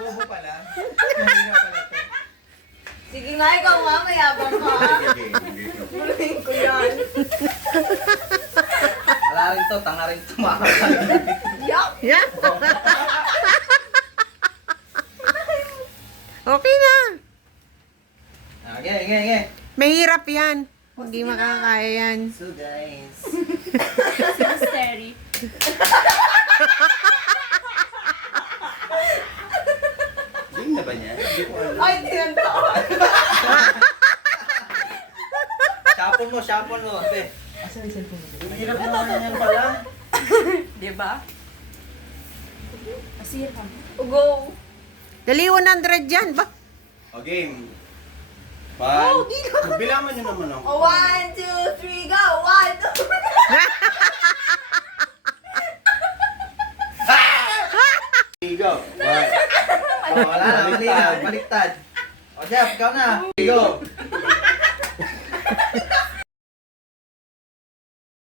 Bobo pala. Mahina pala to. Sige nga, ikaw nga, mayabang ka. Mulayin ko yan. Wala rin to, tanga rin tumakal. Yuck! Yeah. Okay na. Okay. Mahirap yan. Hindi makakaya yan. So guys. Scary. Game na ba niya? Hindi ko alam. Ay, tinandaan. Shapon mo. Ate. Asan yung cellphone mo? Hirap naman yan pala. Diba? Asir ka. Go. Dali 100 yan. Ba? O game. One. Bilangan nyo naman ako. 1, 2, 3, go! 1, 2. Go. One. Oh, wala na. Baliktad. O Jeff, ikaw na. Go.